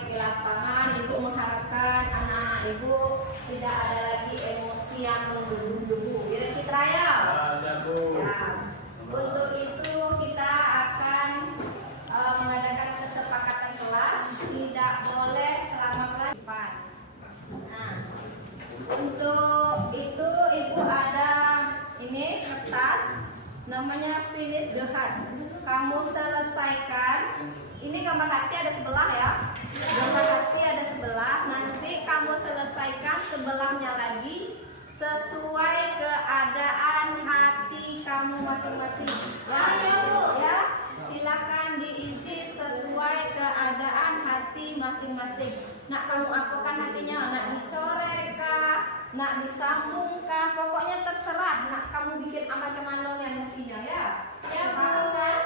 sampai di lapangan, ibu mengharapkan anak-anak ibu tidak ada lagi emosi yang menggebu-gebu. Ya, Citra ya. Siap, Bu. Ya. Untuk itu kita akan mengadakan kesepakatan kelas tidak boleh selama pelajaran. Nah, untuk itu ibu ada ini kertas namanya finish the heart. Kamu selesaikan. Ini gambar hati ada sebelah ya. Gambar hati ada sebelah. Nanti kamu selesaikan sebelahnya lagi sesuai keadaan hati kamu masing-masing. Ya, silakan diisi sesuai keadaan hati masing-masing. Nak kamu apakan hatinya? Nak dicoret kah? Nak disambung kah? Pokoknya terserah. Nak kamu bikin macam mana hatinya ya. Ya, paham kan?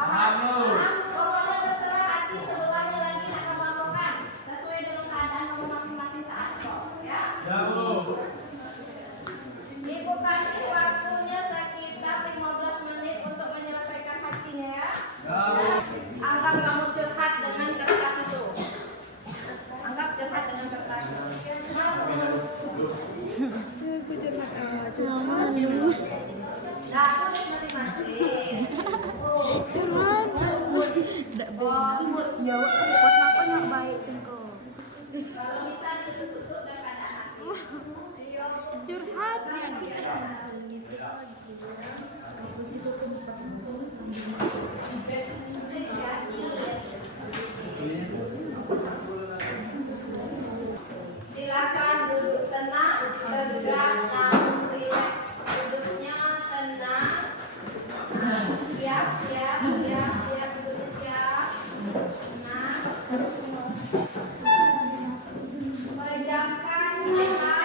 Paham? Pokoknya terserah hati sebelahnya lagi nak kamu apakan sesuai dengan keadaan kamu masing-masing saat kok. Ya. Ya, Bu. Ibu kasih waktunya sekitar 15 menit untuk menyelesaikan hatinya ya. Ya, Bu. Anggap kamu curhat dengan kertas itu. Anggap curhat dengan kertas. Nah, tulis masing-masing. Jawab kenapa nak baik singko. Kalau bisa ditutup dan ada hati. Curhat kan. Silakan duduk tenang, tegak namun rileks. Duduknya tenang. Siap, siap, siap, siap, duduknya siap. Tenang. Pejamkan mata,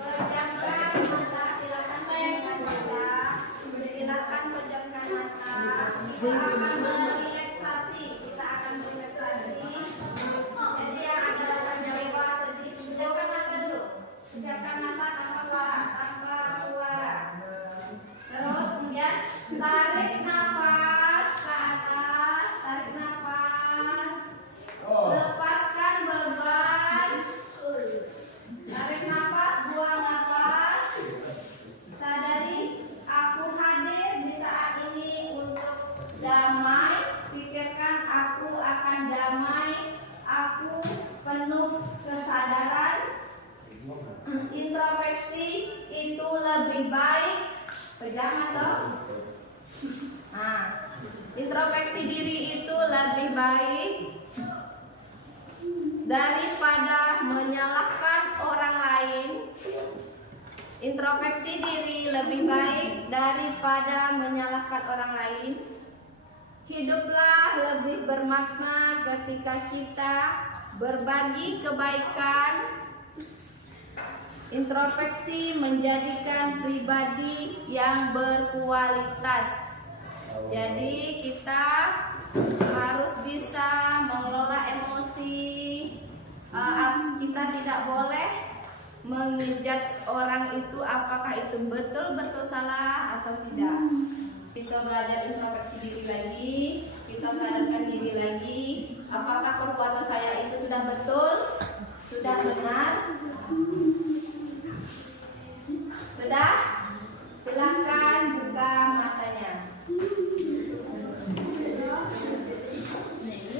pejamkan mata. Silakan pejamkan mata. Silakan pejamkan mata. Kita akan merelaksasi. Kita akan merelaksasi. Jadi yang ada rasa nyawa sedih, pejamkan mata dulu. Pejamkan mata tanpa suara, tanpa suara. Terus kemudian tarik nafas ke atas, tarik nafas. Lepaskan beban. Tarik nafas, buang nafas. Sadari aku hadir di saat ini untuk damai. Pikirkan aku akan damai. Aku penuh kesadaran. Introspeksi itu lebih baik. Pegang atau? Nah, introspeksi diri itu lebih baik daripada menyalahkan orang lain. Introspeksi diri lebih baik daripada menyalahkan orang lain. Hiduplah lebih bermakna ketika kita berbagi kebaikan. Introspeksi menjadikan pribadi yang berkualitas. Jadi kita harus bisa mengelola emosi. Kita tidak boleh mengejudge orang itu apakah itu betul-betul salah atau tidak. Kita belajar introspeksi diri lagi, kita sadarkan diri lagi, apakah perbuatan saya itu sudah betul, sudah benar. Sudah? Silakan buka matanya.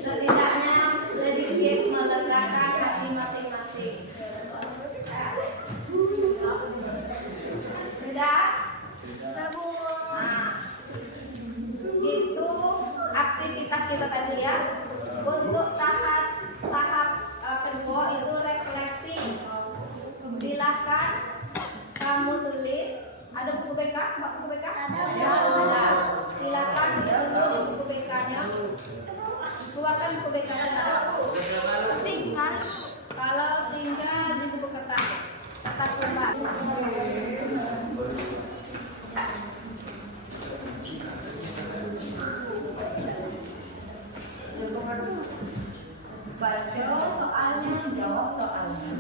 Setidaknya sedikit melegakan hati masing-masing. Sudah? Nah, itu aktivitas kita tadi ya. Untuk tahap kedua itu refleksi. Silakan kamu tulis. Ada buku BK? Mbak, buku BK? Ada. Silakan ditulis di buku BK-nya. Keluarkan buku BK-nya. Tinggal. Kalau tinggal di buku kertas lembar. Baca soalnya, jawab soalnya.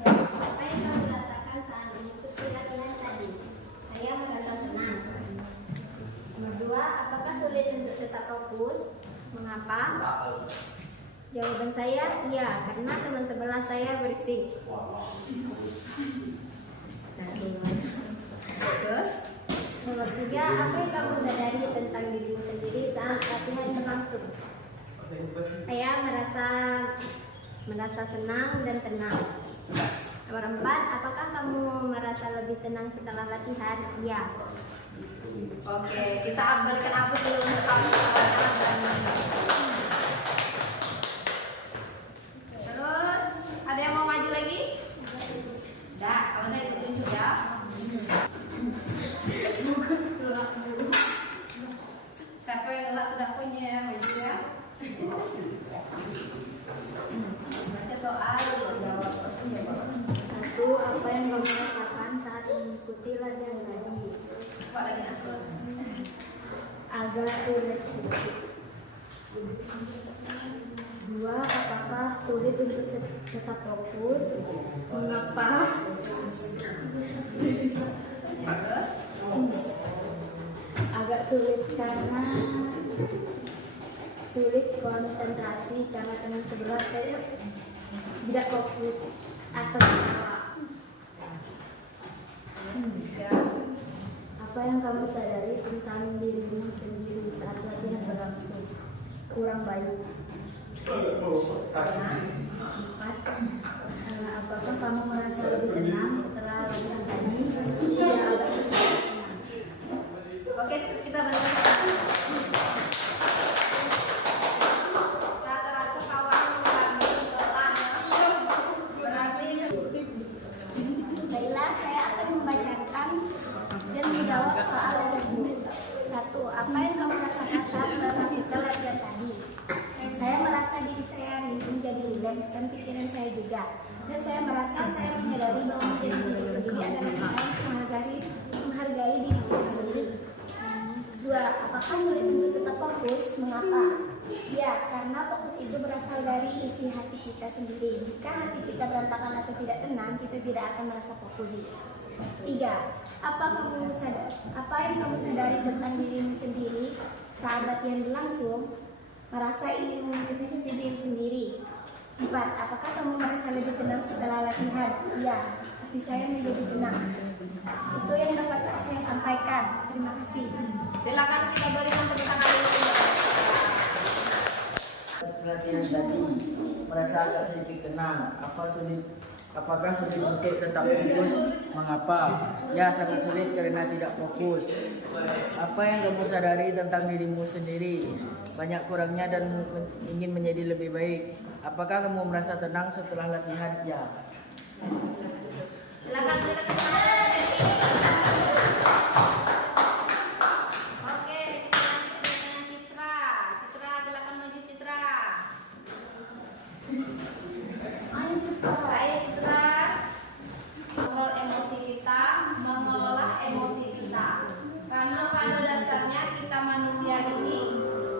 Apa yang kamu rasakan saat mengikuti latihan tadi? tetap fokus. Mengapa? Jawaban saya iya, karena teman sebelah saya berisik. Nah, terus nomor 3, apa yang kamu sadari tentang dirimu sendiri saat latihan berlangsung? Saya merasa senang dan tenang. Nomor 4, apakah kamu merasa lebih tenang setelah latihan? Iya. Oke, kita berikan aplaus dulu untuk kamu. Terus, ada yang mau maju lagi? Enggak, kalau saya ikut tunjuk ya. Siapa yang gelap sudah punya maju ya? Baca soal, jawab. 1, apa yang kamu rasakan saat mengikuti latihan tadi? Kok lagi aku? Agak rileks sedikit. 2, apakah sulit untuk tetap fokus? Mengapa? Agak sulit karena sulit konsentrasi karena teman sebelah saya tidak fokus atau apa? Apa yang kamu sadari tentang dirimu sendiri saat latihan berlangsung? Kurang baik. 4, apakah kamu merasa lebih tenang setelah latihan tadi? Iya, agak susah. Oke, kita balik. Rata-rata kawan mengambil soalnya berarti. Baiklah, saya akan membacakan dan menjawab soal dari guru. 1, apa yang kamu rasakan saat melakukan latihan tadi? Saya merasa diri saya menjadi rileks dan pikiran saya juga. Dan saya merasa saya menyadari bahwa menjadi diri sendiri adalah cara menghargai diri sendiri. 2, apakah sulit untuk tetap fokus? Mengapa? Ya, karena fokus itu berasal dari isi hati kita sendiri. Jika hati kita berantakan atau tidak tenang, kita tidak akan merasa fokus. 3, apa yang kamu sadari tentang dirimu sendiri saat latihan berlangsung? Merasa ingin mengikuti diri sendiri. 4, apakah kamu merasa lebih tenang setelah latihan? Iya, hati saya menjadi tenang. Itu yang dapat saya sampaikan. Terima kasih. Silakan kita berikan tepuk tangan dulu. Latihan tadi merasa agak sedikit tenang. Apakah sulit untuk tetap fokus? Mengapa? Ya, sangat sulit karena tidak fokus. Apa yang kamu sadari tentang dirimu sendiri? Banyak kurangnya dan ingin menjadi lebih baik. Apakah kamu merasa tenang setelah latihan? Ya. Silakan kita Oke, kita lanjut dengan Citra. Citra, silakan maju Citra. Ayo Citra. Kontrol emosi kita, mengelola emosi kita. Karena pada dasarnya kita manusia ini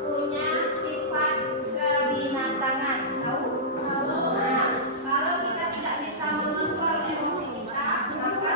punya sifat kebinatangan. Tahu? Nah, kalau kita tidak bisa mengontrol emosi kita, maka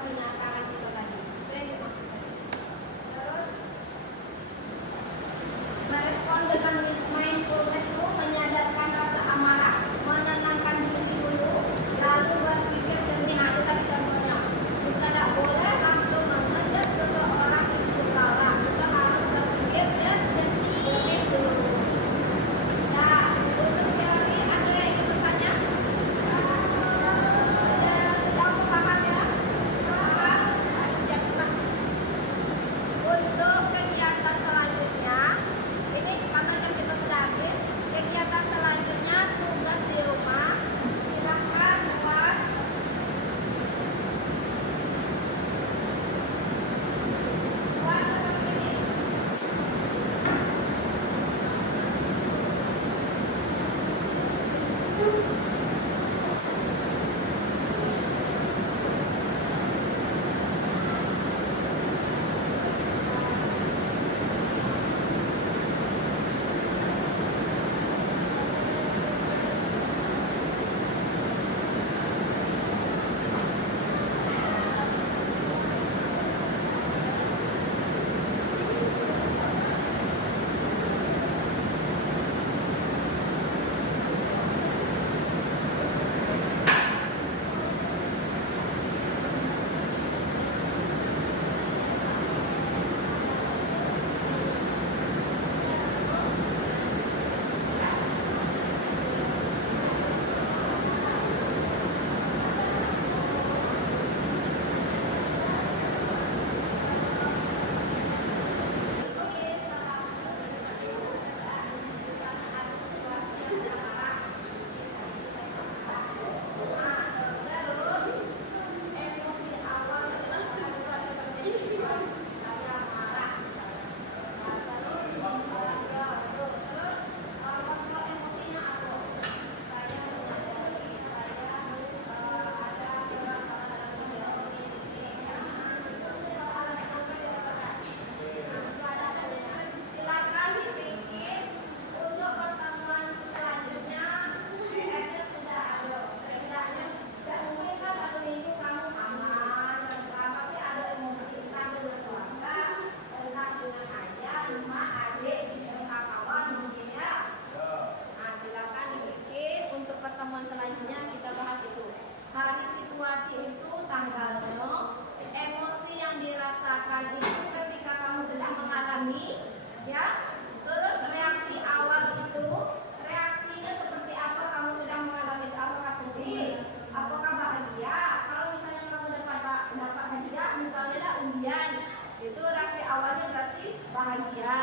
binatang itu tadi. Itu yang dimaksudkan. Terus merespon dengan mindfulness itu menyadarkan rasa amarah, menenangkan diri dulu, lalu berpikir jernih. Ada tadi contohnya. Kita tidak boleh langsung mengejar seseorang itu salah. Kita harus berpikir jernih dulu. Nah, untuk teori ada yang ingin bertanya? Sudah paham ya? Paham? Untuk kegiatan selanjutnya, ini karena jam kita sudah habis. Kegiatan selanjutnya tugas di rumah. Silakan buat. Buat seperti ini. Silakan dipikir untuk pertemuan selanjutnya. PR-nya sudah ada. Setidaknya mungkin kan 1 minggu kamu aman, tapi ada emosi tentang dengan keluarga, tentang dengan ayah, emak, adik, tentang kawan mungkin ya. Nah, silakan dipikir untuk pertemuan selanjutnya kita bahas itu. Hari situasi itu tanggalnya, emosi yang dirasakan itu ketika kamu sedang mengalami, ya. Terus reaksi awal itu, reaksinya seperti apa kamu sedang mengalami itu? Apakah sedih? Apakah bahagia? Kalau misalnya kamu dapat hadiah, misalnya undian, itu reaksi awalnya berarti bahagia.